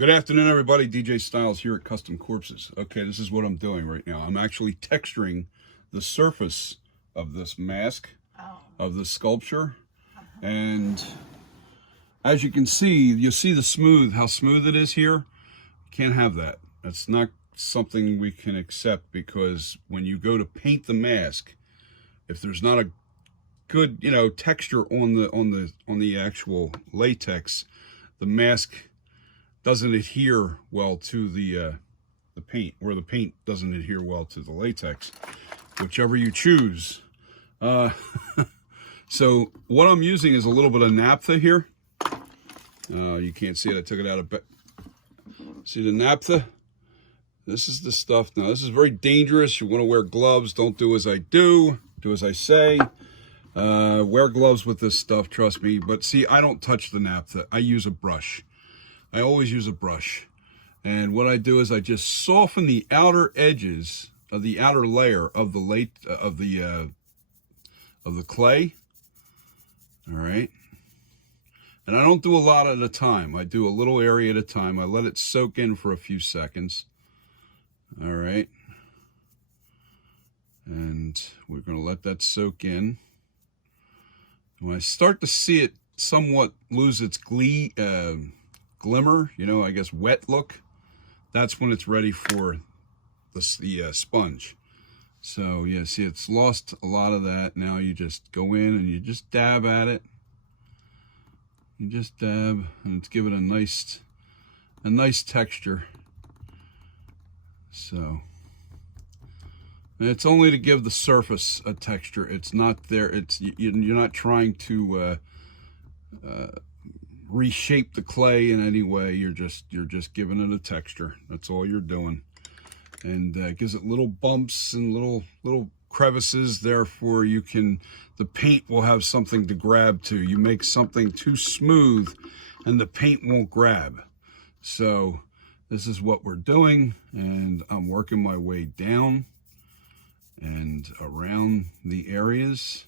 Good afternoon, everybody. DJ Styles here at Custom Corpses. Okay, this is what I'm doing right now. I'm actually texturing the surface of this mask, of the sculpture. And as you can see, you'll see how smooth it is here. Can't have that. That's not something we can accept, because when you go to paint the mask, if there's not a good, texture on the actual latex, the mask doesn't adhere well to the paint, or the paint doesn't adhere well to the latex, whichever you choose. So what I'm using is a little bit of naphtha here. You can't see it. I took it out of bed. See the naphtha? This is the stuff. Now, this is very dangerous. You want to wear gloves. Don't do as I do. Do as I say. Wear gloves with this stuff, trust me. But see, I don't touch the naphtha. I use a brush. I always use a brush. And what I do is I just soften the outer edges of the outer layer of the clay. All right. And I don't do a lot at a time. I do a little area at a time. I let it soak in for a few seconds. All right. And we're going to let that soak in. When I start to see it somewhat lose its glimmer, I guess wet look, that's when it's ready for the sponge. So yeah, see, it's lost a lot of that. Now you just go in and you just dab at it. You just dab, and it's give it a nice texture. So, and it's only to give the surface a texture. It's not there. You're not trying to reshape the clay in any way. You're just giving it a texture. That's all you're doing. And it gives it little bumps and little crevices. Therefore, the paint will have something to grab to. You make something too smooth and the paint won't grab. So this is what we're doing, and I'm working my way down and around the areas.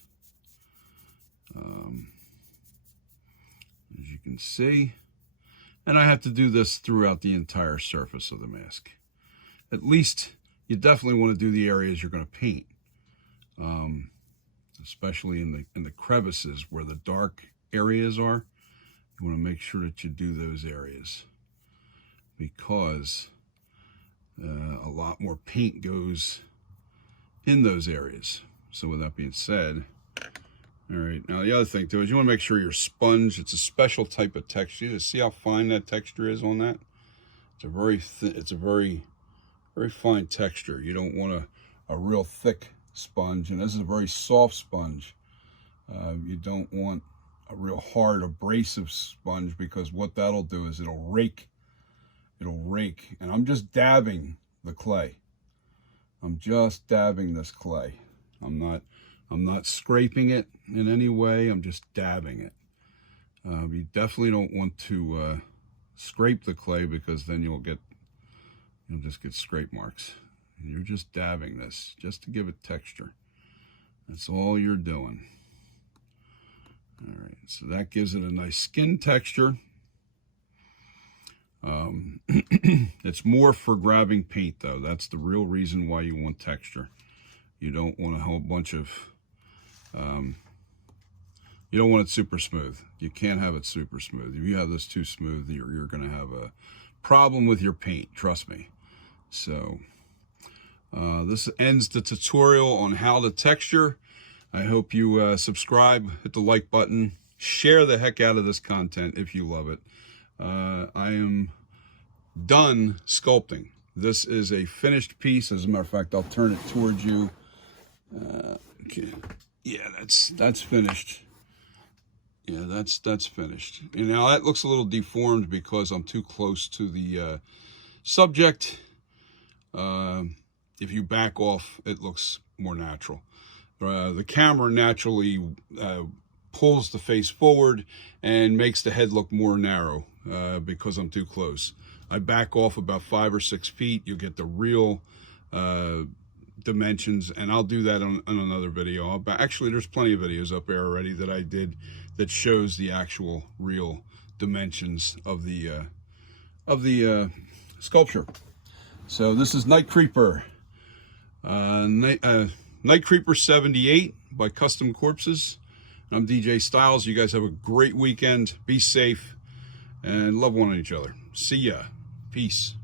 As you can see, and I have to do this throughout the entire surface of the mask. At least you definitely want to do the areas you're going to paint, especially in the crevices where the dark areas are. You want to make sure that you do those areas, because a lot more paint goes in those areas. So with that being said, all right, now the other thing too is you want to make sure your sponge, it's a special type of texture. You see how fine that texture is on that? It's a very thin, it's a very fine texture. You don't want a real thick sponge, and this is a very soft sponge. You don't want a real hard abrasive sponge, because what that'll do is it'll rake. And I'm just dabbing the clay. I'm just dabbing this clay. I'm not scraping it in any way. I'm just dabbing it. You definitely don't want to scrape the clay, because then you'll just get scrape marks. And you're just dabbing this just to give it texture. That's all you're doing. All right, so that gives it a nice skin texture. It's more for grabbing paint, though. That's the real reason why you want texture. You don't want a whole bunch of you don't want it super smooth. You can't have it super smooth. If you have this too smooth, you're going to have a problem with your paint, trust me. So this ends the tutorial on how to texture. I hope you subscribe, hit the like button, share the heck out of this content if you love it. I am done sculpting. This is a finished piece. As a matter of fact, I'll turn it towards you. Okay. Yeah, that's finished. Yeah, that's finished. And now that looks a little deformed because I'm too close to the subject. If you back off, it looks more natural. The camera naturally pulls the face forward and makes the head look more narrow because I'm too close. I back off about 5 or 6 feet. You get the real dimensions, and I'll do that on another video. Actually, there's plenty of videos up there already that I did that shows the actual real dimensions of the sculpture. So this is NightCreeper, NightCreeper 78 by Custom Corpses. I'm DJ Styles. You guys have a great weekend. Be safe and love one each other. See ya. Peace.